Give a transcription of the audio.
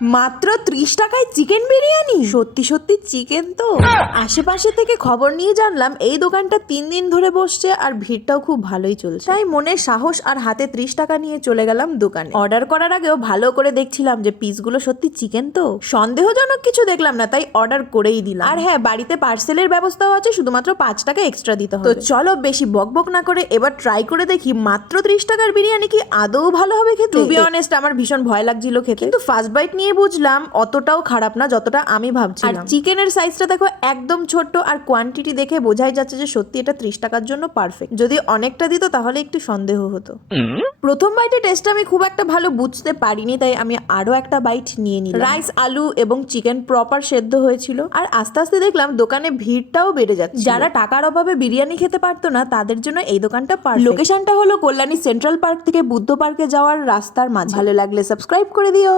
মাত্র 30 টাকায় চিকেন বিরিয়ানি। সত্যি সত্যি চিকেন তো। আশেপাশে থেকে খবর নিয়ে জানলাম এই দোকানটা 3 দিন ধরে বসছে আর ভিড়টাও খুব ভালোই চলছে। তাই মনে সাহস আর হাতে 30 টাকা নিয়ে চলে গেলাম দোকানে। অর্ডার করার আগেও ভালো করে দেখছিলাম যে পিসগুলো সত্যি চিকেন তো। সন্দেহজনক কিছু দেখলাম না, তাই অর্ডার করেই দিলাম। আর হ্যাঁ, বাড়িতে পার্সেলের ব্যবস্থাও আছে, শুধুমাত্র 5 টাকা এক্সট্রা দিতে হবে। তো চলো বেশি বকবক না করে এবার ট্রাই করে দেখি মাত্র 30 টাকার বিরিয়ানি কি আদৌ ভালো হবে খেতে। টু বি অনেস্ট, আমার ভীষণ ভয় লাগছিল খেতে, কিন্তু ফার্স্ট বাইট নিয়ে বুঝলাম অতটাও খারাপ না যতটা আমি ভাবছিলাম। আর চিকেনের সাইজটা দেখো একদম ছোট্ট, আর কোয়ান্টিটি দেখে বোঝাই যাচ্ছে যে সত্যি এটা 30 টাকার জন্য পারফেক্ট। যদি অনেকটা দিত তাহলে একটু সন্দেহ হতো। প্রথম বাইটে টেস্ট আমি খুব একটা ভালো বুঝতে পারিনি, তাই আমি আরো একটা বাইট নিয়ে নিলাম। রাইস, আলু এবং চিকেন প্রপার সেদ্ধ হয়েছিল। আর আস্তে আস্তে দেখলাম দোকানে ভিড়টাও বেড়ে যাচ্ছে। যারা টাকার অভাবে বিরিয়ানি খেতে পারতো না তাদের জন্য এই দোকানটা পারফেক্ট। লোকেশনটা হলো কল্যাণী সেন্ট্রাল পার্ক থেকে বুদ্ধ পার্কে যাওয়ার রাস্তার মাঝে। ভালো লাগলে সাবস্ক্রাইব করে দিও।